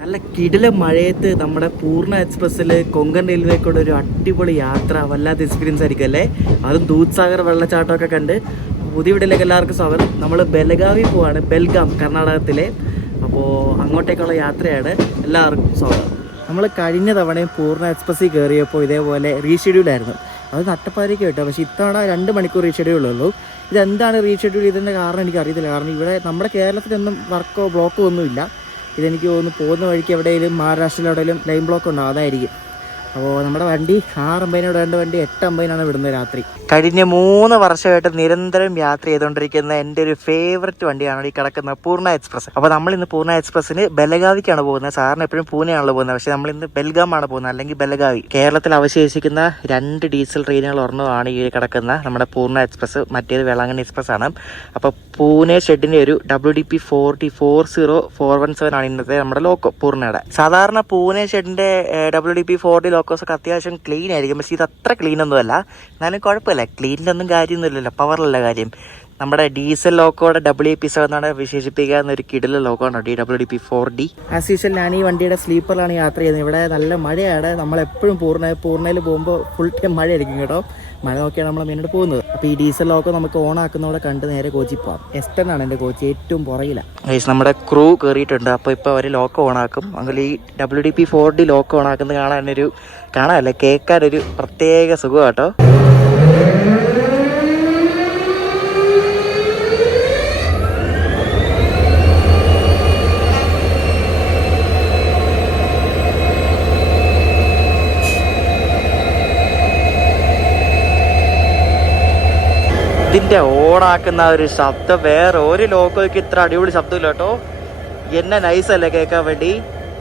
നല്ല കിടില മഴയത്ത് നമ്മുടെ പൂർണ്ണ എക്സ്പ്രസ്സിൽ കൊങ്കൺ റെയിൽവേക്കൂടെ ഒരു അടിപൊളി യാത്ര വല്ലാത്ത എക്സ്പീരിയൻസ് ആയിരിക്കും അല്ലേ. അതും ദൂദ്സാഗർ വെള്ളച്ചാട്ടമൊക്കെ കണ്ട്. പുതിയ വീട്ടിലേക്ക് എല്ലാവർക്കും സ്വാഗതം. നമ്മൾ ബെലഗാവി പോവാണ്, ബെൽഗാം കർണാടകത്തിലെ. അപ്പോൾ അങ്ങോട്ടേക്കുള്ള യാത്രയാണ്. എല്ലാവർക്കും സ്വാഗതം. നമ്മൾ കഴിഞ്ഞ തവണയും പൂർണ്ണ എക്സ്പ്രസ്സിൽ കയറിയപ്പോൾ ഇതേപോലെ റീഷെഡ്യൂളായിരുന്നു. അത് നട്ടപ്പാതിക്ക് കേട്ടോ. പക്ഷേ ഇത്തവണ 2 മണിക്കൂർ റീഷെഡ്യൂളുള്ളൂ. ഇതെന്താണ് റീഷെഡ്യൂൾ ചെയ്തതിൻ്റെ കാരണം എനിക്കറിയത്തില്ല. കാരണം ഇവിടെ നമ്മുടെ കേരളത്തിലൊന്നും വർക്കോ ബ്ലോക്കോ ഒന്നുമില്ല. ഇതെനിക്ക് തോന്നുന്നു പോകുന്ന വഴിക്ക് എവിടെയെങ്കിലും മഹാരാഷ്ട്രയിൽ എവിടെയെങ്കിലും ലൈൻ ബ്ലോക്ക് ഉണ്ടാവും, അതായിരിക്കും. അപ്പോൾ നമ്മുടെ വണ്ടി 6:50 വിടേണ്ട വണ്ടി 8:50 വിടുന്നത് രാത്രി. കഴിഞ്ഞ 3 വർഷമായിട്ട് നിരന്തരം യാത്ര ചെയ്തുകൊണ്ടിരിക്കുന്ന എൻ്റെ ഒരു ഫേവററ്റ് വണ്ടിയാണ് ഈ കിടക്കുന്ന പൂർണ്ണ എക്സ്പ്രസ്. അപ്പോൾ നമ്മളിന്ന് പൂർണ്ണ എക്സ്പ്രസ്സിന് ബെലഗാവിക്കാണ് പോകുന്നത്. സാറിന് എപ്പോഴും പൂനെയാണല്ലോ പോകുന്നത്, പക്ഷേ നമ്മളിന്ന് ബെൽഗാമാണ് പോകുന്നത്, അല്ലെങ്കിൽ ബെലഗാവി. കേരളത്തിൽ അവശേഷിക്കുന്ന 2 ഡീസൽ ട്രെയിനുകൾ ഒരെണ്ണമാണ് ഈ കിടക്കുന്ന നമ്മുടെ പൂർണ്ണ എക്സ്പ്രസ്. മറ്റേത് വേളാങ്കണ്ണി എക്സ്പ്രസ് ആണ്. അപ്പോൾ പൂനെ ഷെഡിൻ്റെ ഒരു WDP 40417 ആണ് ഇന്നത്തെ നമ്മുടെ ലോക്കോ പൂർണ്ണയുടെ. സാധാരണ പൂനെ ഷെഡിൻ്റെ WDP 40 ലോക്കോസൊക്കെ അത്യാവശ്യം ക്ലീൻ ആയിരിക്കും, പക്ഷേ ഇത് അത്ര ക്ലീൻ ഒന്നുമല്ല. എന്നാലും കുഴപ്പമില്ല, ക്ലീനിലൊന്നും കാര്യമൊന്നുമില്ലല്ലോ, പവറിലുള്ള കാര്യം. നമ്മുടെ ഡീസൽ ലോക്കോയുടെ WP7 എന്നാണ് വിശേഷിപ്പിക്കാവുന്ന ഒരു കിടില ലോക്കോണ് WDP 4D. ആസ് യൂഷ്വൽ ഞാൻ ഈ വണ്ടിയുടെ സ്ലീപ്പറിലാണ് യാത്ര ചെയ്യുന്നത്. ഇവിടെ നല്ല മഴയാണ്. നമ്മളെപ്പോഴും പൂർണ്ണയിൽ പോകുമ്പോൾ ഫുൾ ടൈം മഴയായിരിക്കും കേട്ടോ. മഴ നോക്കിയാണ് നമ്മൾ മെയിനായിട്ട് പോകുന്നത്. അപ്പോൾ ഈ ഡീസൽ ലോക്കോ നമുക്ക് ഓൺ ആക്കുന്നതോടെ കണ്ട് നേരെ കോച്ചിൽ പോകാം. എസ്റ്റൺ ആണ് എൻ്റെ കോച്ച്, ഏറ്റവും പുറകിലാണ്. നമ്മുടെ ക്രൂ കയറിയിട്ടുണ്ട്. അപ്പോൾ ഇപ്പോൾ അവർ ലോക്കോ ഓൺ ആക്കും. അങ്ങനെ ഈ WDP 4D ലോക്കോ ഓൺ ആക്കുന്നത് കാണാനല്ല കേൾക്കാനൊരു പ്രത്യേക സുഖം കേട്ടോ. ഇതിൻ്റെ ഓണാക്കുന്ന ഒരു ശബ്ദം വേറെ ഒരു ലോക്കോയ്ക്ക് ഇത്ര അടിപൊളി ശബ്ദമില്ല കേട്ടോ. എന്നെ നൈസല്ലേ കേൾക്കാൻ വേണ്ടി,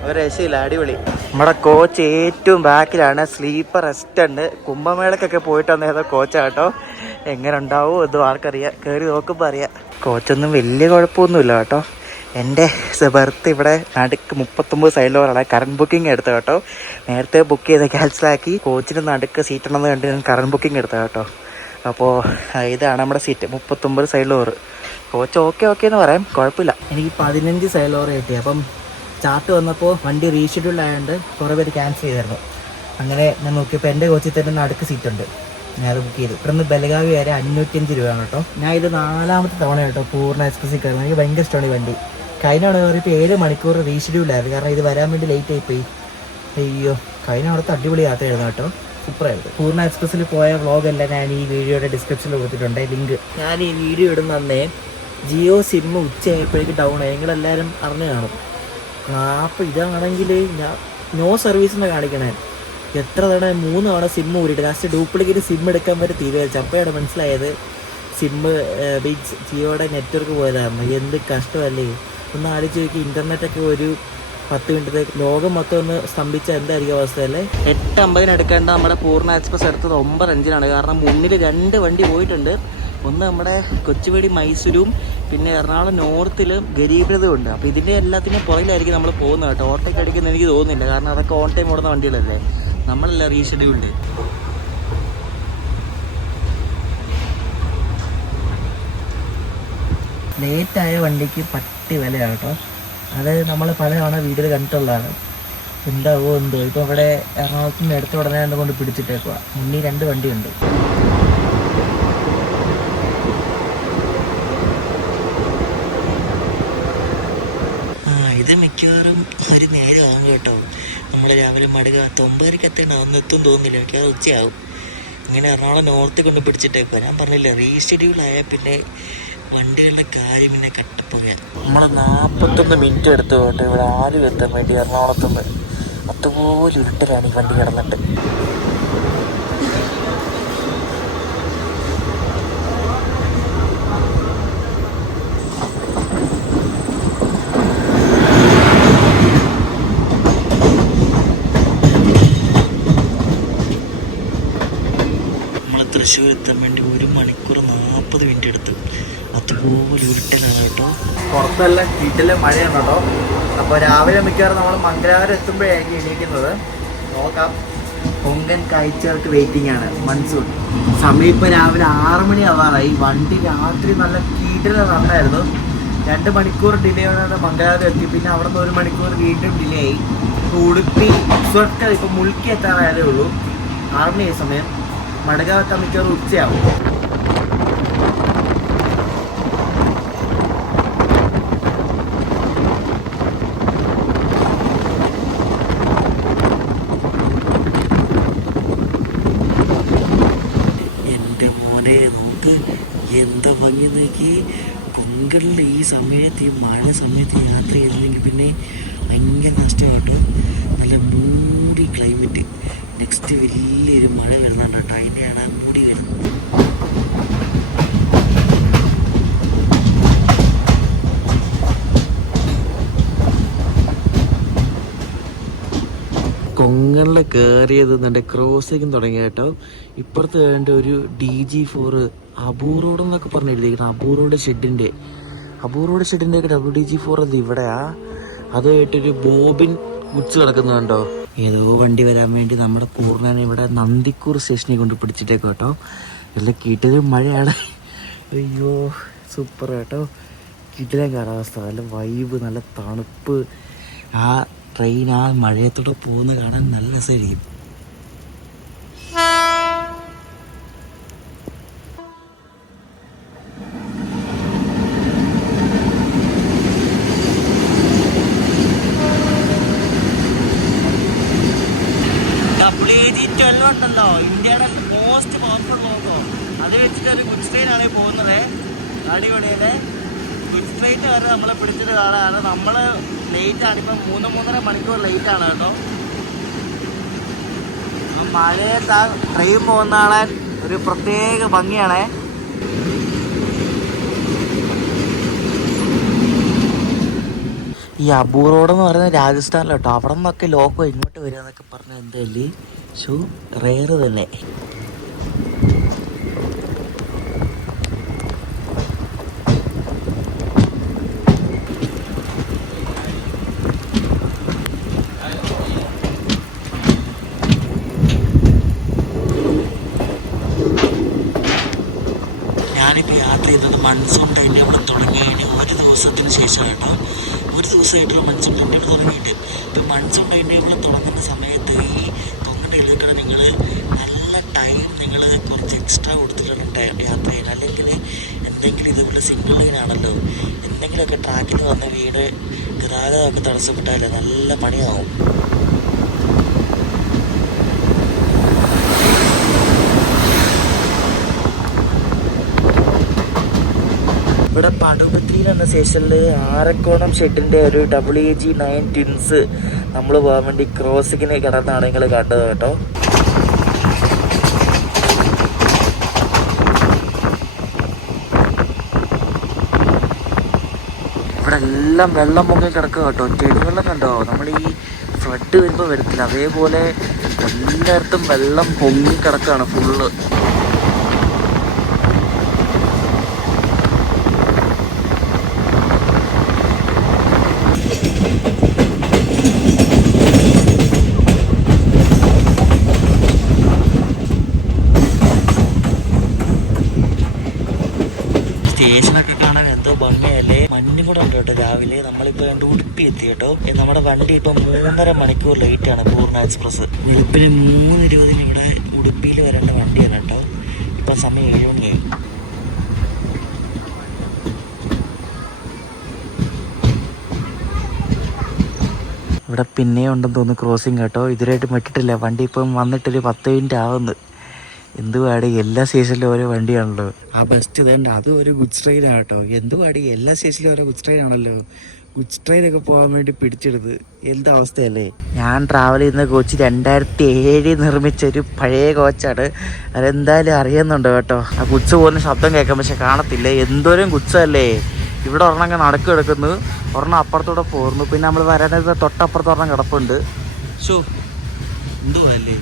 ഒരു രക്ഷയില്ല, അടിപൊളി. നമ്മുടെ കോച്ച് ഏറ്റവും ബാക്കിലാണ്. സ്ലീപ്പർ എസ്റ്റണ്ട്. കുംഭമേളക്കൊക്കെ പോയിട്ട് വന്ന ഏതോ കോച്ചാണ് കേട്ടോ. എങ്ങനെ ഉണ്ടാവും എന്നും ആർക്കറിയാം, കയറി നോക്കുമ്പോൾ അറിയാം. കോച്ചൊന്നും വലിയ കുഴപ്പമൊന്നുമില്ല കേട്ടോ. എൻ്റെ ബർത്ത് ഇവിടെ നടുക്ക് 39 സൈഡിലോറാണ്. കറണ്ട് ബുക്കിംഗ് എടുത്തത് കേട്ടോ. നേരത്തെ ബുക്ക് ചെയ്ത് ക്യാൻസലാക്കി. കോച്ചിന് നടുക്ക് സീറ്റ് ഉണ്ടെന്ന് കണ്ട് ഞാൻ കറണ്ട് ബുക്കിംഗ് എടുത്തത് കേട്ടോ. അപ്പോൾ ഇതാണ് നമ്മുടെ സീറ്റ്, 39 സൈഡിലോറ്. കോച്ച് ഓക്കെ എന്ന് പറയാം, കുഴപ്പമില്ല. എനിക്ക് 15 സൈഡിലോറ് കിട്ടി. അപ്പം ചാർട്ട് വന്നപ്പോൾ വണ്ടി റീഷെഡ്യൂൾ ആയതുകൊണ്ട് കുറേ പേര് ക്യാൻസൽ ചെയ്തായിരുന്നു. അങ്ങനെ ഞാൻ നോക്കിയപ്പോൾ എൻ്റെ കോച്ചിൽ തന്നെ നടുക്ക് സീറ്റുണ്ട്. ഞാനത് ബുക്ക് ചെയ്തു. ഇവിടുന്ന് ബെലഗാവി വരെ 505 രൂപയാണ് കേട്ടോ. ഞാൻ ഇത് 4ാമത്തെ തവണ കേട്ടോ പൂർണ്ണ എക്സ്പ്രസ്സിൽ കയറുന്നത്. എനിക്ക് ഭയങ്കര ഇഷ്ടമാണ് ഈ വണ്ടി. കഴിഞ്ഞ തവണ കയറിയപ്പോൾ 7 മണിക്കൂർ റീഷെഡ്യൂളായിരുന്നു, കാരണം ഇത് വരാൻ വേണ്ടി ലേറ്റ് ആയിപ്പോയി. അയ്യോ, കഴിഞ്ഞ അവിടുത്തെ അടിപൊളി യാത്രയായിരുന്നു കേട്ടോ, സൂപ്പറായിരുന്നു. പൂർണ്ണ എക്സ്പ്രസ്സിൽ പോയ വ്ളോഗെല്ലാം ഞാൻ ഈ വീഡിയോയുടെ ഡിസ്ക്രിപ്ഷനിൽ കൊടുത്തിട്ടുണ്ട് ലിങ്ക്. ഞാൻ ഈ വീഡിയോ ഇടുന്ന അന്നേ ജിയോ സിം ഉച്ചയായപ്പോഴേക്ക് ഡൗൺ ആയി, നിങ്ങളെല്ലാവരും അറിഞ്ഞു കാണും. അപ്പോൾ ഇതാണെങ്കിൽ ഞാൻ നോ സർവീസിനെ കാണിക്കണേ. എത്ര തവണ 3 തവണ സിം ഊരിട്ട് ലാസ്റ്റ് ഡ്യൂപ്ലിക്കേറ്റ് സിം എടുക്കാൻ വരെ തീരുമാനിച്ചു. അപ്പോഴാണ് മനസ്സിലായത് ബിഗ് ജിയോയുടെ നെറ്റ്വർക്ക് പോയതായിരുന്നു. എന്ത് കഷ്ടമല്ലേ. ഒന്ന് ആലോചിച്ച് നോക്കി, ഇൻ്റർനെറ്റൊക്കെ ഒരു 10 മിനിറ്റത്തേക്ക് ലോകം മൊത്തം ഒന്ന് സ്തംഭിച്ചാൽ എന്തായിരിക്കും അവസ്ഥ അല്ലേ. 8:50 എടുക്കേണ്ട നമ്മുടെ പൂർണ്ണ എക്സ്പ്രസ് എടുത്തത് 9:05. കാരണം മുന്നിൽ 2 വണ്ടി പോയിട്ടുണ്ട്. ഒന്ന് നമ്മുടെ കൊച്ചുവേടി മൈസൂരും പിന്നെ എറണാകുളം നോർത്തിലും ഗരീബ്രഥും ഉണ്ട്. അപ്പോൾ ഇതിൻ്റെ എല്ലാത്തിനും പുറകിലായിരിക്കും നമ്മൾ പോകുന്നത് കേട്ടോ. ഓട്ടയ്ക്ക് അടിക്കുന്ന എനിക്ക് തോന്നുന്നില്ല, കാരണം അതൊക്കെ ഓൺ ടൈം ഓടുന്ന വണ്ടികളല്ലേ, നമ്മളല്ല റീഷെഡ്യൂൾഡ്. ലേറ്റായ വണ്ടിക്ക് പട്ടി വിലയാണ് കേട്ടോ. അത് നമ്മൾ പല തവണ വീഡിയോയിൽ കണ്ടിട്ടുള്ളതാണ്. എന്താവോ എന്തോ. ഇപ്പോൾ ഇവിടെ എറണാകുളത്ത് നിന്ന് എടുത്ത ഉടനെ കൊണ്ട് പിടിച്ചിട്ടേക്കുക. മുന്നിൽ 2 വണ്ടിയുണ്ട്. ഇത് മിക്കവാറും ഒരു നേരമാകും കേട്ടോ. നമ്മൾ രാവിലെ മടുക 9:00 എത്തേണ്ട ഒന്നെത്തും തോന്നുന്നില്ല, മിക്കവാറും ഉച്ചയാവും. ഇങ്ങനെ എറണാകുളം നോർത്തിൽ കൊണ്ട് പിടിച്ചിട്ടേക്കുക. ഞാൻ പറഞ്ഞില്ല, റീഷെഡ്യൂൾ ആയാൽ പിന്നെ വണ്ടികളുടെ കാര്യം ഇങ്ങനെ കട്ടപ്പുറയാ. നമ്മൾ 41 മിനിറ്റ് എടുത്തു കേട്ടോ ഇവിടെ ആരും എത്താൻ വേണ്ടി എറണാകുളത്തുനിന്ന്. അതുപോലെ ഇരുട്ടലാണ് ഈ വണ്ടി കിടന്നിട്ട്. നമ്മൾ തൃശ്ശൂർ എത്താൻ വേണ്ടി 1 മണിക്കൂർ 40 മിനിറ്റ് എടുത്തു. അതുപോലെ ഉരുട്ടലാണ് കേട്ടോ. പുറത്തെല്ലാം വീട്ടിലെ മഴയാണ് കേട്ടോ. അപ്പോൾ രാവിലെ മിക്കവാറും നമ്മൾ മംഗലാപുരം എത്തുമ്പോഴായിരിക്കും എണീക്കുന്നത്. നോക്കാം. കൊങ്കൺ കാഴ്ചകൾക്ക് വെയിറ്റിംഗ് ആണ്. മൺസൂൺ സമയം ഇപ്പോൾ രാവിലെ 6 മണി ആവാറായി. വണ്ടി രാത്രി നല്ല കീട്ടിൽ നന്നായിരുന്നു. 2 മണിക്കൂർ ഡിലേ ആണ് മംഗലാപുരം എത്തി. പിന്നെ അവിടെ നിന്ന് 1 മണിക്കൂർ വീണ്ടും ഡിലേ ആയി. ഇപ്പോൾ ഉടുപ്പി സ്വർക്ക് ഇപ്പോൾ മുൾക്കി എത്താറായതേ ഉള്ളൂ. 6 മണി സമയം. മടകാത്ത മിക്കവാറും ഉച്ചയാവും. എൻ്റെ മോനെ നോക്ക് എന്താ ഭംഗി നോക്കി. കൊങ്കണിൽ ഈ സമയത്ത്, ഈ മഴ സമയത്ത് യാത്ര ചെയ്തില്ലെങ്കിൽ പിന്നെ ഭയങ്കര കഷ്ടമാട്ടോ. നല്ല മൂടി ക്ലൈമറ്റ്. നെക്സ്റ്റ് വലിയൊരു മഴ വരുന്നുണ്ട് കേട്ടോ. അതിൻ്റെയാണ് മൂടി വരുന്നത്. കൊങ്കണിൽ കയറിയത് എൻ്റെ ക്രോസിങ് തുടങ്ങി കേട്ടോ. ഇപ്പുറത്ത് വേണ്ട ഒരു DG4 അബൂറോഡ് എന്നൊക്കെ പറഞ്ഞ് എഴുതിയിരിക്കണം. അബൂറോഡ് ഷെഡിൻ്റെ ഒക്കെ WDG4 അത് ഇവിടെയാ. അതുമായിട്ടൊരു ബോബിൻ ഗുഡ്സ് കിടക്കുന്നുണ്ടോ. ഏതോ വണ്ടി വരാൻ വേണ്ടി നമ്മുടെ കൂർണനെ ഇവിടെ നന്ദിക്കൂർ സ്റ്റേഷനിൽ കൊണ്ട് പിടിച്ചിട്ടേക്കും കേട്ടോ. എല്ലാം കിട്ടിയൊരു മഴയാണ്. അയ്യോ സൂപ്പർ കേട്ടോ. കിട്ടിയ കാലാവസ്ഥ, നല്ല വൈബ്, നല്ല തണുപ്പ്. ആ ട്രെയിൻ ആ മഴയത്തോടെ പോകുന്ന കാണാൻ നല്ല രസമായിരിക്കും. WG12 ഉണ്ടല്ലോ, ഇന്ത്യയുടെ മോസ്റ്റ് പവർഫുൾ ലോഗോ. അത് വെച്ചിട്ട് ഒരു ഗുഡ്സ് ട്രെയിനാണ് പോകുന്നത്. അടിപൊളിയല്ലേ. ഗുഡ്സ് ട്രെയിൻ വരെ നമ്മളെ പിടിച്ചിട്ട് കാണാൻ. നമ്മൾ ലേറ്റാണ്, ഇപ്പം 3-3.5 മണിക്കൂർ ലേറ്റാണ് കേട്ടോ. മഴയത്ത് ആ ട്രെയിൻ പോകുന്ന കാണാൻ ഒരു പ്രത്യേക ഭംഗിയാണേ. ഈ അബൂറോഡ് എന്ന് പറയുന്നത് രാജസ്ഥാനിലോട്ടോ. അവിടെ നിന്നൊക്കെ ലോക്കോ ഇങ്ങോട്ട് വരിക എന്നൊക്കെ പറഞ്ഞാൽ എന്തല്ലേ ഷോ റെയർ തന്നെ. ഞാനിപ്പോൾ യാത്ര ചെയ്തത് മൺസൂൺ ടൈമിൽ അവിടെ തുടങ്ങി കഴിഞ്ഞ് 1 ദിവസത്തിന് ശേഷം കേട്ടോ. 1 ദിവസമായിട്ടുള്ള മൺസൂൺ ടൈം ഇവിടെ തുടങ്ങിയിട്ട്. ഇപ്പം മൺസൂൺ ടൈം ഇവിടെ തുടങ്ങുന്ന സമയത്ത് ഈ കൊങ്കൺ ഇലക്കട നിങ്ങൾ നല്ല ടൈം നിങ്ങൾ കുറച്ച് എക്സ്ട്രാ കൊടുത്തിട്ടാണ് യാത്ര ചെയ്യുന്നത്. അല്ലെങ്കിൽ എന്തെങ്കിലും ഇതുപോലെ സിംഗിൾ ലൈനാണല്ലോ, എന്തെങ്കിലുമൊക്കെ ട്രാക്കിൽ വന്ന് വീട് ഗതാഗതമൊക്കെ തടസ്സപ്പെട്ടാലേ നല്ല പണിയാവും. ഇവിടെ പടുപത്രിയിൽ എന്ന സ്റ്റേഷനിൽ ആരക്കോണം ഷെഡിൻ്റെ ഒരു WG9 ട്വിൻസ് നമ്മൾ പോകാൻ വേണ്ടി ക്രോസിങ്ങിന് കിടന്നാണ് നിങ്ങൾ കണ്ടത് കേട്ടോ. ഇവിടെ എല്ലാം വെള്ളം മുങ്ങി കിടക്കുക കേട്ടോ. ചെടിവെള്ളം കണ്ടോ, നമ്മൾ ഈ ഫ്ലഡ് വരുമ്പോൾ വരത്തില്ല, അതേപോലെ എല്ലായിടത്തും വെള്ളം പൊങ്ങി കിടക്കുകയാണ് ഫുള്ള്. സ്റ്റേഷനൊക്കെ കാണാൻ എന്തോ ഭംഗിയല്ലേ. മഞ്ഞും കൂടെ ഉണ്ട് കേട്ടോ. രാവിലെ നമ്മളിപ്പോൾ ഉടുപ്പി എത്തി കേട്ടോ. നമ്മുടെ വണ്ടി ഇപ്പം 3.5 മണിക്കൂർ ലേറ്റാണ്. പൂർണ്ണ എക്സ്പ്രസ് വെളുപ്പിന് 3:20 ഇവിടെ ഉടുപ്പിയിൽ വരേണ്ട വണ്ടിയാണ് കേട്ടോ. ഇപ്പം സമയം 7 മണിയായി. ഇവിടെ പിന്നെയും ഉണ്ടെന്ന് തോന്നുന്നു ക്രോസിങ് കേട്ടോ. ഇതുവരെയായിട്ട് വിട്ടിട്ടില്ല. വണ്ടി ഇപ്പം വന്നിട്ടൊരു 10 മിനിറ്റ് ആവുന്നു. എന്തുവാടി, എല്ലാ സ്റ്റേഷനിലും ഓരോ വണ്ടിയാണല്ലോ. ആ ബസ്റ്റ് ഇതേണ്ട, അത് ഒരു ഗുഡ്സ് ട്രെയിനാണ് കേട്ടോ. എന്തുവാടി, എല്ലാ സ്റ്റേഷനിലും ഓരോ ഗുഡ്സ് ട്രെയിൻ ആണല്ലോ. ഗുഡ്സ് ട്രെയിനൊക്കെ പോകാൻ വേണ്ടി പിടിച്ചെടുത്ത് എന്താ അവസ്ഥയല്ലേ. ഞാൻ ട്രാവൽ ചെയ്യുന്ന കോച്ച് 2007 നിർമ്മിച്ചൊരു പഴയ കോച്ചാണ്. അതെന്തായാലും അറിയുന്നുണ്ട് കേട്ടോ. ആ ഗുഡ്സ് പോകുന്ന ശബ്ദം കേൾക്കാം, പക്ഷെ കാണത്തില്ല. എന്തോരം ഗുഡ്സ് അല്ലേ. ഇവിടെ ഒരെണ്ണം അങ്ങനെ നടക്ക് കിടക്കുന്നു, ഒരെണ്ണം അപ്പുറത്തൂടെ പോർന്നു. പിന്നെ നമ്മൾ വരാനത് തൊട്ടപ്പുറത്ത് ഒരെണ്ണം കിടപ്പുണ്ട്. ഷോ എന്തുവാ അല്ലേ.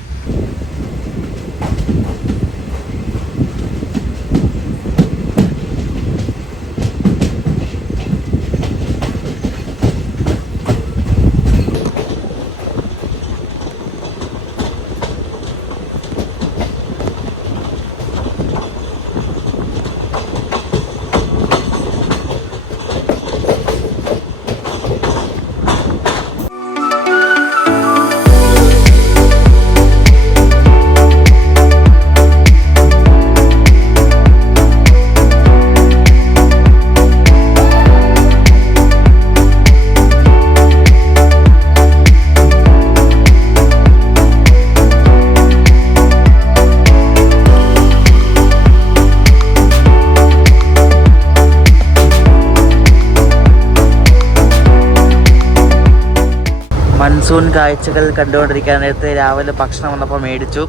മൺസൂൺ കാഴ്ചകൾ കണ്ടുകൊണ്ടിരിക്കാനായിട്ട് രാവിലെ ഭക്ഷണം വന്നപ്പോൾ മേടിച്ചു.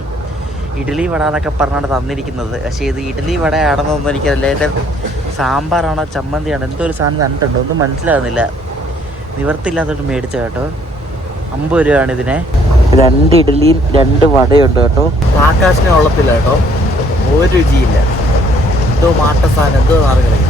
ഇഡ്ഡലി വട എന്നൊക്കെ പറഞ്ഞാണ് തന്നിരിക്കുന്നത്. പക്ഷേ ഇത് ഇഡ്ഡലി വടയാണെന്നൊന്നും എനിക്കറിയില്ല. എൻ്റെ സാമ്പാറാണോ ചമ്മന്തിയാണോ എന്തോ ഒരു സാധനം തന്നിട്ടുണ്ട്, ഒന്നും മനസ്സിലാകുന്നില്ല. നിവർത്തില്ലാത്തോട്ട് മേടിച്ച കേട്ടോ. 50 രൂപയാണ് ഇതിനെ. 2 ഇഡ്ഡലിയും 2 വടയുണ്ട് കേട്ടോ. ആകാശിനെ ഉള്ളത്തില്ല കേട്ടോ, ഒരു രുചിയില്ല. എന്തോ മാട്ട സാധനം, എന്തോ മാറുകളെ.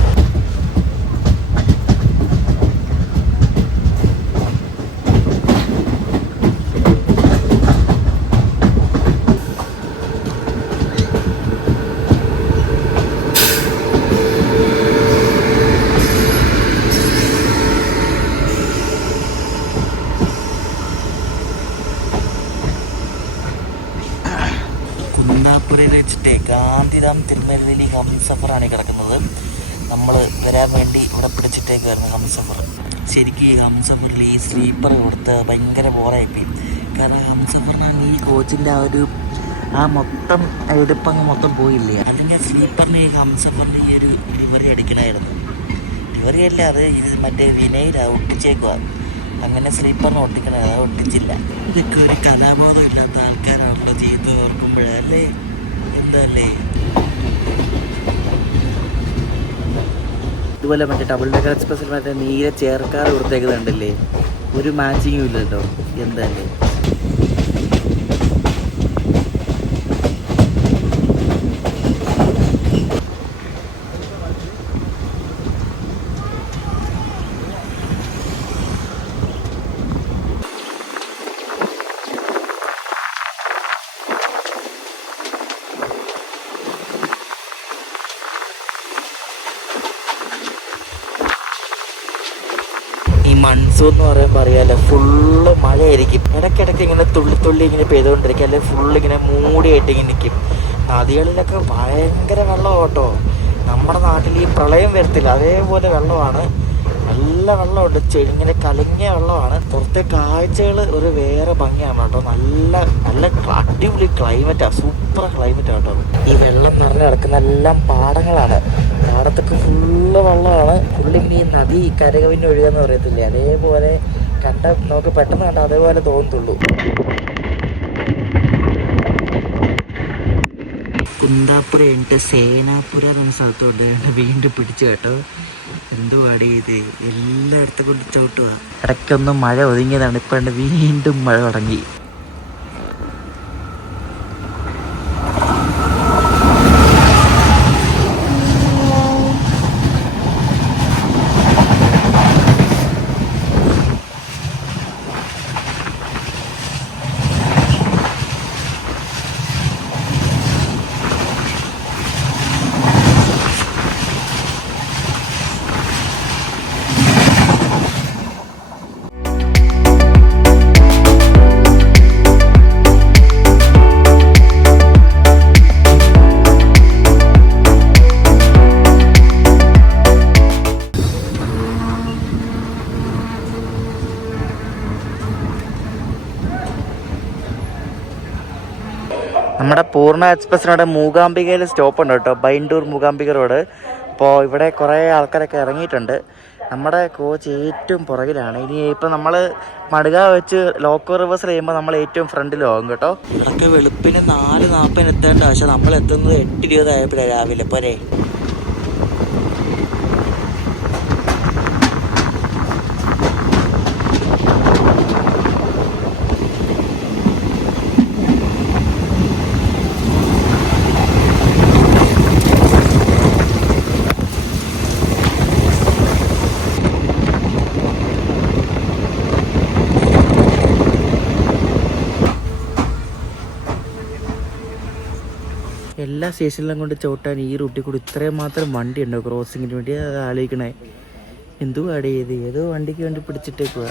കുന്താപ്പുരയിൽ വെച്ചിട്ട് ഗാന്ധിധാം തിരുനെൽവേലി ഹംസഫറാണ് കിടക്കുന്നത്. നമ്മൾ വരാൻ വേണ്ടി ഇവിടെ പിടിച്ചിട്ടേക്കായിരുന്നു ഹംസഫർ. ശരിക്കും ഈ ഹംസഫറിൽ ഈ സ്ലീപ്പർ കൊടുത്ത് ഭയങ്കര ബോറായിപ്പോയി. കാരണം ഹംസഫറിനാണ് ഈ കോച്ചിൻ്റെ ആ മൊത്തം എടുപ്പങ്ങ് മൊത്തം പോയില്ലേ. അല്ലെങ്കിൽ സ്ലീപ്പറിന് ഈ ഹംസഫറിന് ഈ ഒരു ലിവറി അടിക്കണമായിരുന്നു. ലിവറി അല്ല, അത് ഇത് മറ്റേ വിനയിലാണ് ഒട്ടിച്ചേക്കുക. അങ്ങനെ സ്ലീപ്പറിന് ഒട്ടിക്കണേ, അത് ഒട്ടിച്ചില്ല. ഇതൊക്കെ ഒരു കലാബോധം ഇല്ലാത്ത ആൾക്കാരാണല്ലോ ചെയ്ത് ഓർക്കുമ്പോഴല്ലേ. എന്തല്ലേ ഇതുപോലെ മറ്റേ ഡബിൾ ഡെക്കർ എക്സ്പ്രസിൽ മറ്റേ നീല ചേർക്കാർ കൊടുത്തേക്കുന്നുണ്ടല്ലേ, ഒരു മാച്ചിങ്ങും ഇല്ലല്ലോ. എന്തല്ലേ മൺസൂൺ എന്ന് പറയുമ്പോൾ അറിയാമല്ലോ, ഫുള്ള് മഴയായിരിക്കും. ഇടയ്ക്കിടയ്ക്ക് ഇങ്ങനെ തുള്ളി ഇങ്ങനെ പെയ്തുകൊണ്ടിരിക്കും, അല്ലെങ്കിൽ ഫുള്ള് ഇങ്ങനെ മൂടിയായിട്ട് ഇങ്ങനെ നിൽക്കും. നദികളിലൊക്കെ ഭയങ്കര വെള്ളം കേട്ടോ. നമ്മുടെ നാട്ടിൽ ഈ പ്രളയം വരത്തില്ല, അതേപോലെ വെള്ളമാണ്. നല്ല വെള്ളമുണ്ട്, ഇങ്ങനെ കലങ്ങിയ വെള്ളമാണ്. പുറത്തെ കാഴ്ചകൾ ഒരു വേറെ ഭംഗിയാണ് കേട്ടോ. നല്ല അടിപൊളി ക്ലൈമറ്റാണ്, സൂപ്പർ ക്ലൈമറ്റാണ് കേട്ടോ. ഈ വെള്ളം നിറഞ്ഞു കിടക്കുന്ന എല്ലാം പാടങ്ങളാണ്. പാടത്തൊക്കെ ഫുള്ള് വെള്ളമാണ്. ഫുള്ളിങ്ങനെ ഈ നദി കരകവിഞ്ഞ് ഒഴുകാന്ന് പറയത്തില്ലേ, അതേപോലെ നമുക്ക് പെട്ടെന്ന് കണ്ട അതേപോലെ തോന്നത്തുള്ളൂ. കുന്താപ്പുര ഉണ്ട്, സേനാപുര എന്ന സ്ഥലത്തോട്ട് വീണ്ടും പിടിച്ചു കേട്ടോ. എന്തോ അടി ഇത്, എല്ലായിടത്തും കൊണ്ട് ചവിട്ടുക. ഇടയ്ക്കൊന്നും മഴ ഒതുങ്ങിയതാണ്, ഇപ്പം വീണ്ടും മഴ തുടങ്ങി. നമ്മുടെ പൂർണ്ണ എക്സ്പ്രസിനോട് മൂകാംബികയിൽ സ്റ്റോപ്പ് ഉണ്ട് കേട്ടോ, ബൈൻഡൂർ മൂകാംബിക റോഡ്. അപ്പോൾ ഇവിടെ കുറേ ആൾക്കാരൊക്കെ ഇറങ്ങിയിട്ടുണ്ട്. നമ്മുടെ കോച്ച് ഏറ്റവും പുറകിലാണ്. ഇനി ഇപ്പം നമ്മൾ മടുകാവ് വെച്ച് ലോക്കോ റിവേഴ്സ് ചെയ്യുമ്പോൾ നമ്മൾ ഏറ്റവും ഫ്രണ്ടിലാവും കേട്ടോ. ഇവിടൊക്കെ വെളുപ്പിന് 4:40 എത്തേണ്ട, പക്ഷെ നമ്മൾ എത്തുന്നത് 8:20 ആയപ്പോഴാണ് രാവിലെ. പോരെ എല്ലാ സ്റ്റേഷനിലും കൊണ്ട് ചവിട്ടാൻ ഈ റൂട്ടിൽ കൂടി ഇത്രയും മാത്രം വണ്ടി ഉണ്ടോ ക്രോസിങ്ങിന് വേണ്ടി? അത് ആലോചിക്കണേ. എന്തോ ആഡ് ചെയ്ത് ഏതോ വണ്ടിക്ക് വേണ്ടി പിടിച്ചിട്ടേക്കുക.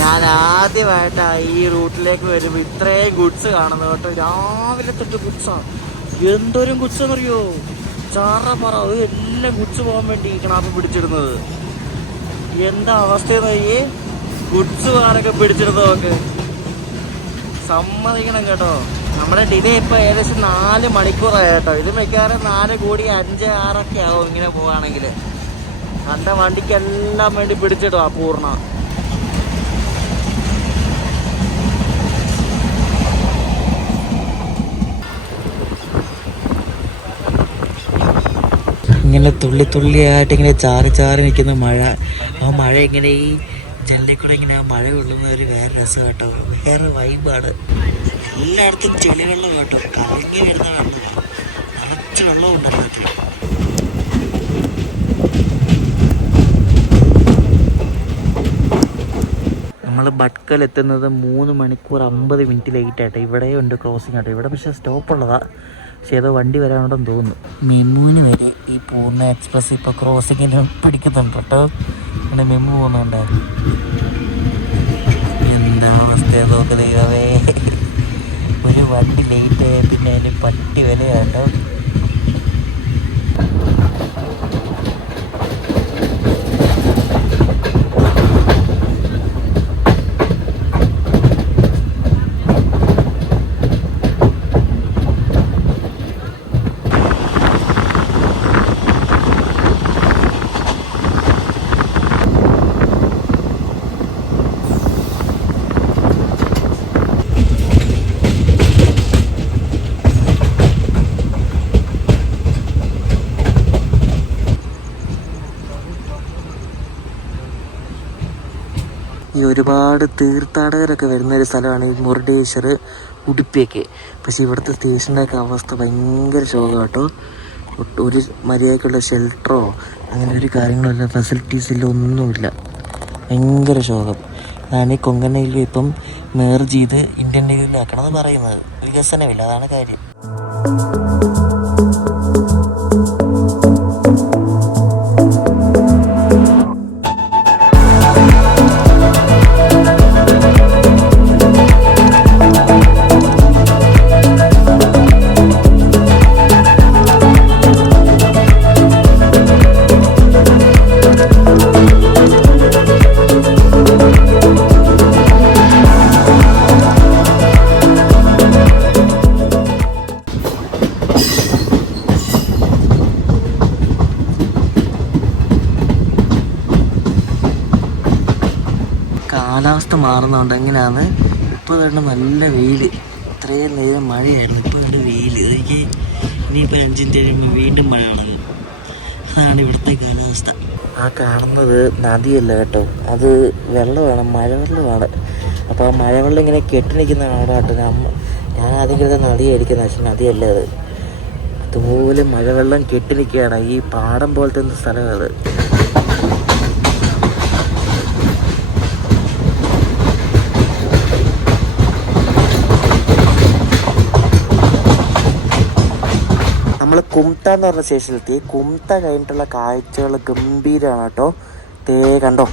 ഞാൻ ആദ്യമായിട്ടാണ് ഈ റൂട്ടിലേക്ക് വരുമ്പോൾ ഇത്രയും ഗുഡ്സ് കാണുന്നത് കേട്ടോ. രാവിലെ തൊട്ട് ഗുഡ്സാണ്. എന്തോരം ഗുഡ്സ് എന്നറിയോ, ചാറ അത് എല്ലാം ഗുഡ്സ് പോകാൻ വേണ്ടി കിണാപ്പ് പിടിച്ചിടുന്നത്. എന്താ അവസ്ഥയെന്ന് ഈ ഗുഡ്സ് കാരൊക്കെ പിടിച്ചിടുന്നതൊക്കെ. സമ്മതിക്കണം കേട്ടോ. നമ്മുടെ ഡിലേ ഇപ്പൊ ഏകദേശം 4 മണിക്കൂറായി കേട്ടോ. ഇത് മിക്കവാറും 4 കൂടി 5, 6 ആവും ഇങ്ങനെ പോവാണെങ്കിൽ. കണ്ട വണ്ടിക്കെല്ലാം വേണ്ടി പിടിച്ചിടും ആ പൂർണ്ണ. ഇങ്ങനെ തുള്ളി തുള്ളിയായിട്ട് ഇങ്ങനെ ചാറി ചാറി നിൽക്കുന്ന മഴ. ആ മഴ ഇങ്ങനെ ഈ ജനലിൽ കൂടെ ഇങ്ങനെ ആ മഴ കൊള്ളുന്ന ഒരു വേറെ രസം കേട്ടോ. വേറെ വൈബാണ്. എല്ലായിടത്തും ചെളി വെള്ളം കേട്ടോ. കലങ്ങി വരുന്ന വെള്ളമാണ്. നിറച്ച് വെള്ളം ഉണ്ടല്ലോ. നമ്മൾ ഭട്കൽ എത്തുന്നത് 3 മണിക്കൂർ 50 മിനിറ്റ് ലേറ്റ് ആയിട്ട്. ഇവിടെ ഉണ്ട് ക്രോസിംഗ് ആട്ടോ. ഇവിടെ പക്ഷേ സ്റ്റോപ്പ് ഉള്ളതാ. പക്ഷേ ഏതോ വണ്ടി വരാനുണ്ടെന്ന് തോന്നുന്നു. മെമുവിന് വരെ ഈ പൂർണ്ണ എക്സ്പ്രസ് ഇപ്പോൾ ക്രോസിങ്ങിന് പിടിക്കുന്നുണ്ട് കേട്ടോ. ഇവിടെ മെമു പോകുന്നുണ്ട്. എന്താ അവസ്ഥ നോക്ക് ദൈവമേ. ഒരു വണ്ടി ലേറ്റ് ആയ പിന്നെ അതിന് പട്ടി വിലയാട്ടോ. ഈ ഒരുപാട് തീർത്ഥാടകരൊക്കെ വരുന്നൊരു സ്ഥലമാണ് ഈ മുരുടേശ്വർ, ഉടുപ്പിയൊക്കെ. പക്ഷേ ഇവിടുത്തെ സ്റ്റേഷൻ്റെയൊക്കെ അവസ്ഥ ഭയങ്കര ശോകം കേട്ടോ. ഒരു മര്യാദയ്ക്കുള്ള ഷെൽട്ടറോ അങ്ങനെ ഒരു കാര്യങ്ങളല്ല, ഫെസിലിറ്റീസില്ല, ഒന്നുമില്ല. ഭയങ്കര ശോകം. അതാണ് ഈ കൊങ്കൺ റെയിൽവേ ഇപ്പം മേർജ് ചെയ്ത് ഇന്ത്യൻ റെയിൽവേയിലാക്കണമെന്ന് പറയുന്നത്. വികസനമില്ല, അതാണ് കാര്യം. കാലാവസ്ഥ മാറുന്നതുകൊണ്ട് എങ്ങനെയാണ്. ഇപ്പോൾ വേണ്ട നല്ല വെയിൽ. ഇത്രയും നേരം മഴയായിരുന്നു, ഇപ്പോൾ വേണ്ട വെയിൽ. ഇതൊക്കെ ഇനിയിപ്പോൾ 5 മിനിറ്റ് കഴിയുമ്പോൾ വീണ്ടും മഴ കാണുന്നത്. അതാണ് ഇവിടുത്തെ കാലാവസ്ഥ. ആ കാണുന്നത് നദിയല്ല കേട്ടോ, അത് വെള്ളമാണ്, മഴവെള്ളമാണ്. അപ്പോൾ ആ മഴവെള്ളം ഇങ്ങനെ കെട്ടി നിൽക്കുന്നതാണ് അവിടെ കേട്ടോ. ഞാൻ ആദ്യം കരുതുന്ന നദിയായിരിക്കുന്നത്, പക്ഷെ നദിയല്ല അത്. അതുപോലെ മഴവെള്ളം കെട്ടി നിൽക്കുകയാണ്. ഈ പാടം പോലത്തെ സ്ഥലം അത്. നമ്മൾ കുംത എന്ന് പറഞ്ഞ സ്റ്റേഷനിലെത്തി. കുംത കഴിഞ്ഞിട്ടുള്ള കാഴ്ചകൾ ഗംഭീരമാണ് കേട്ടോ. കണ്ടോ.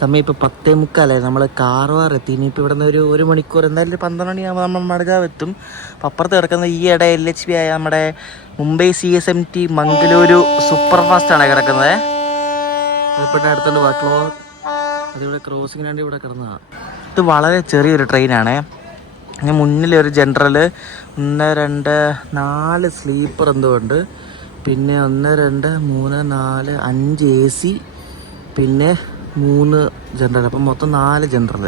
സമയം ഇപ്പോൾ 10:45. നമ്മൾ കാർവാർ എത്തി. ഇനിയിപ്പോൾ ഇവിടെ നിന്ന് ഒരു മണിക്കൂർ, എന്തായാലും 12 മണിയാകുമ്പോൾ നമ്മൾ മഡ്ഗാവ് എത്തും. അപ്പം അപ്പുറത്ത് കിടക്കുന്ന ഈയിടെ LHB ആയ നമ്മുടെ മുംബൈ CSMT മംഗളൂരു സൂപ്പർ ഫാസ്റ്റാണ് കിടക്കുന്നത്. അതിപ്പോൾ അടുത്തുണ്ട് വാക്ലോ. അതിവിടെ ക്രോസിങ്ങിനാണ്ട് ഇവിടെ കിടന്നതാണ്. ഇത് വളരെ ചെറിയൊരു ട്രെയിനാണ്. അതിന് മുന്നിലൊരു ജനറൽ, 1 2 4 സ്ലീപ്പർ എന്തോ ഉണ്ട്, പിന്നെ 1 2 3 4 5 AC, പിന്നെ 3 ജനറൽ. അപ്പം മൊത്തം 4 ജനറൽ.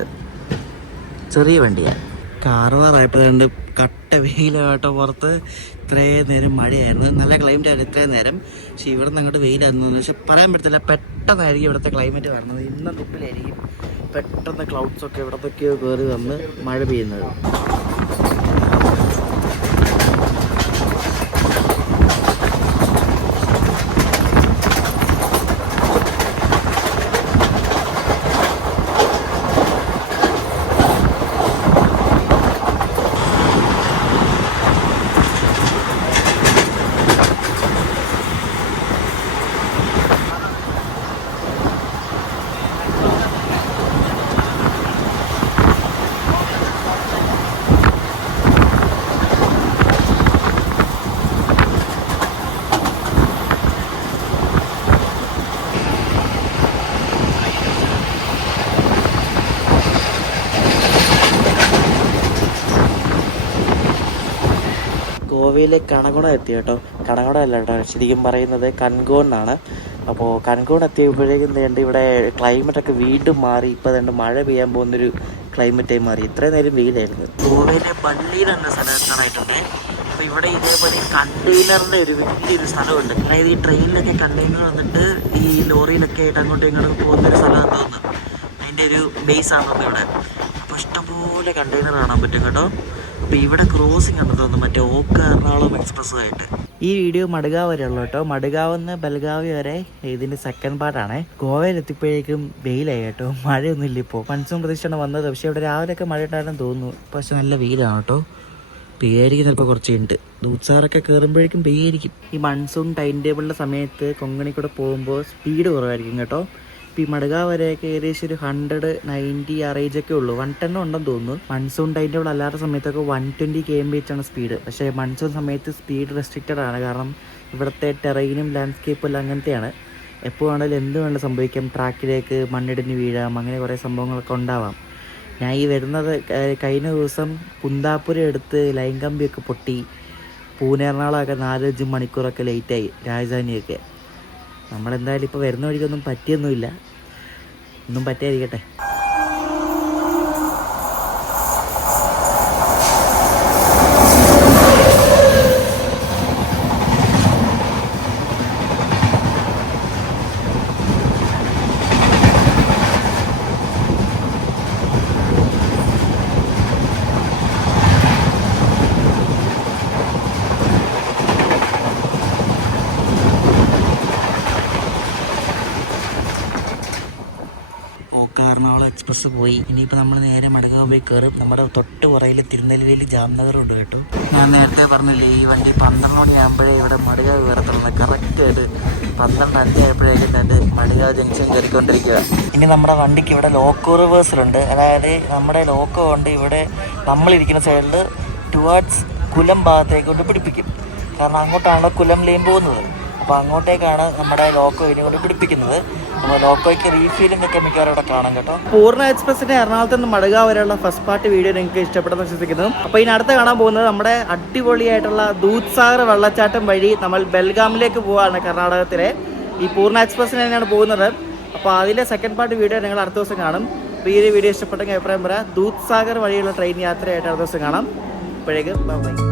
ചെറിയ വണ്ടിയാണ്. കാറുകാറായപ്പോഴുണ്ട് കട്ട വെയിലാട്ടോ പുറത്ത്. ഇത്രയും നേരം മഴയായിരുന്നു, നല്ല ക്ലൈമറ്റ് ആയിരുന്നു ഇത്രയും നേരം. പക്ഷെ ഇവിടെ നിന്ന് അങ്ങോട്ട് വെയിലായിരുന്നു. പക്ഷെ പറയാൻ പറ്റത്തില്ല, പെട്ടെന്നായിരിക്കും ഇവിടുത്തെ ക്ലൈമറ്റ് വരുന്നത്. ഇന്ന നിപ്പിലായിരിക്കും പെട്ടെന്ന് ക്ലൗഡ്സൊക്കെ ഇവിടത്തൊക്കെയോ കയറി വന്ന് മഴ പെയ്യുന്നത്. ഗോവയിലെ കണകുണ എത്തി കേട്ടോ. കണകുണ അല്ല കേട്ടോ, ശരിക്കും പറയുന്നത് കൻഗോൺ എന്നാണ്. അപ്പോൾ കൻഗോൺ എത്തിയപ്പോഴേക്കും വേണ്ട ഇവിടെ ക്ലൈമറ്റൊക്കെ വീണ്ടും മാറി. ഇപ്പോൾ വേണ്ട മഴ പെയ്യാൻ പോകുന്നൊരു ക്ലൈമറ്റായി മാറി. ഇത്രയും നേരം വെയിലായിരുന്നു. ഗോവയിലെ ബള്ളീൻ എന്ന സ്ഥലം എത്താനായിട്ടുണ്ട്. അപ്പോൾ ഇവിടെ ഇതേപോലെ കണ്ടെയ്നറിൻ്റെ ഒരു വലിയൊരു സ്ഥലമുണ്ട്. അതായത് ഈ ട്രെയിനിലൊക്കെ കണ്ടെയ്നർ വന്നിട്ട് ഈ ലോറിയിലൊക്കെ ആയിട്ട് അങ്ങോട്ടും ഇങ്ങോട്ടും പോകുന്നൊരു സ്ഥലം തോന്നുന്നു. അതിൻ്റെ ഒരു ബേസ് ആണെന്ന് ഇവിടെ. അപ്പോൾ ഇഷ്ടംപോലെ കണ്ടെയ്നർ കാണാൻ പറ്റും കേട്ടോ. അപ്പോൾ ഇവിടെ ക്രോസിംഗ് ഉണ്ടെന്ന് തോന്നുന്നു, മറ്റേ ഓക്ക എറണാകുളം എക്സ്പ്രസ്സുമായിട്ട്. ഈ വീഡിയോ മഡ്ഗാവ് വരെയുള്ളൂ കേട്ടോ. മഡ്ഗാവ് നിന്ന് ബൽഗാവി വരെ ഇതിൻ്റെ സെക്കൻഡ് പാർട്ടാണ്. ഗോവയിൽ എത്തിയപ്പോഴേക്കും വെയിലായി കേട്ടോ, മഴയൊന്നുമില്ല. ഇപ്പോൾ മൺസൂൺ പ്രതീക്ഷയാണ് വന്നത്, പക്ഷേ ഇവിടെ രാവിലെയൊക്കെ മഴ ഉണ്ടായിരുന്നു തോന്നുന്നു. പക്ഷെ നല്ല വെയിലാണ് കേട്ടോ. പെയ്യായിരിക്കും ചിലപ്പോൾ കുറച്ചുണ്ട്. ദൂത്സാറൊക്കെ കയറുമ്പോഴേക്കും പെയ്യായിരിക്കും. ഈ മൺസൂൺ ടൈം ടേബിളിൻ്റെ സമയത്ത് കൊങ്കണി കൂടെ പോകുമ്പോൾ സ്പീഡ് കുറവായിരിക്കും കേട്ടോ. ഇപ്പോൾ ഈ മഡ്ഗാവ് വരെയൊക്കെ ഏകദേശം ഒരു 190 ആ റേഞ്ചൊക്കെ ഉള്ളൂ. 110 ഉണ്ടെന്ന് തോന്നുന്നു. മൺസൂൺ ടൈം ടേബിൾ അല്ലാത്ത സമയത്തൊക്കെ 120 km/h ആണ് സ്പീഡ്. പക്ഷേ മൺസൂൺ സമയത്ത് സ്പീഡ് റെസ്ട്രിക്റ്റഡ് ആണ്. കാരണം ഇവിടുത്തെ ടെറൈനും ലാൻഡ്സ്കേപ്പും എല്ലാം അങ്ങനത്തെയാണ്. എപ്പോൾ വേണമെങ്കിലും എന്ത് വേണമെങ്കിലും സംഭവിക്കാം. ട്രാക്കിലേക്ക് മണ്ണിടിഞ്ഞ് വീഴാം, അങ്ങനെ കുറേ സംഭവങ്ങളൊക്കെ ഉണ്ടാവാം. ഞാൻ ഈ വരുന്നത് കഴിഞ്ഞ ദിവസം കുന്താപുരം എടുത്ത് ലൈൻ കമ്പിയൊക്കെ പൊട്ടി. പൂനെ എറണാകുളമൊക്കെ 4-5 മണിക്കൂറൊക്കെ ലേറ്റായി, രാജധാനിയൊക്കെ. നമ്മളെന്തായാലും ഇപ്പോൾ വരുന്ന വഴിക്കൊന്നും പറ്റിയൊന്നുമില്ല. ഒന്നും പറ്റിയായിരിക്കട്ടെ. എറണാകുളം എക്സ്പ്രസ് പോയി. ഇനിയിപ്പോൾ നമ്മൾ നേരെ മഡ്ഗാവ് പോയി കയറും. നമ്മുടെ തൊട്ട് പുറയിൽ തിരുനെൽവേലി ജാംനഗറും ഉണ്ട് കേട്ടോ. ഞാൻ നേരത്തെ പറഞ്ഞില്ലേ, ഈ വണ്ടി 12 മണിയാകുമ്പോഴേ ഇവിടെ മഡ്ഗാവ് കയറത്തുള്ളൂ. കറക്റ്റ് ഒരു 12:05 ആയപ്പോഴേക്കും അത് മഡ്ഗാവ് ജംഗ്ഷൻ കയറിക്കൊണ്ടിരിക്കുക. ഇനി നമ്മുടെ വണ്ടിക്ക് ഇവിടെ ലോക്കോ റിവേഴ്സലുണ്ട്. അതായത് നമ്മുടെ ലോക്കോ കൊണ്ട് ഇവിടെ നമ്മളിരിക്കുന്ന സൈഡിൽ ടുവാർഡ്സ് കുലം ഭാഗത്തേക്കോട്ട് പിടിപ്പിക്കും. കാരണം അങ്ങോട്ടാണല്ലോ കുലം ലൈൻ പോകുന്നത്. അപ്പോൾ അങ്ങോട്ടേക്കാണ് നമ്മുടെ ലോക്കോ ഇനി കൊണ്ട് പിടിപ്പിക്കുന്നത്. അപ്പോൾ ലോക്കോയ്ക്ക് റീഫീലിംഗ് ഒക്കെ മിക്കവാറും ഇവിടെ കാണാം കേട്ടോ. പൂർണ്ണ എക്സ്പ്രസിന്റെ എറണാകുളത്ത് നിന്ന് മഡ്ഗാവ് വരെയുള്ള ഫസ്റ്റ് പാർട്ട് വീഡിയോ നിങ്ങൾക്ക് ഇഷ്ടപ്പെടുന്ന വിശ്വസിക്കുന്നു. അപ്പോൾ ഇനി അടുത്ത് കാണാൻ പോകുന്നത് നമ്മുടെ അടിപൊളിയായിട്ടുള്ള ദൂത്സാഗർ വെള്ളച്ചാട്ടം വഴി നമ്മൾ ബെൽഗാമിലേക്ക് പോവാണ്. കർണാടകത്തിലെ ഈ പൂർണ്ണ എക്സ്പ്രസിന് തന്നെയാണ് പോകുന്നത്. അപ്പോൾ അതിൻ്റെ സെക്കൻഡ് പാർട്ട് വീഡിയോ നിങ്ങൾ അടുത്ത ദിവസം കാണും. അപ്പോൾ ഈ ഒരു വീഡിയോ ഇഷ്ടപ്പെട്ടെങ്കിൽ അഭിപ്രായം പറയാം. ദൂത്സാഗർ വഴിയുള്ള ട്രെയിൻ യാത്രയായിട്ട് അടുത്ത ദിവസം കാണാം. ഇപ്പോഴേക്കും ബൈ.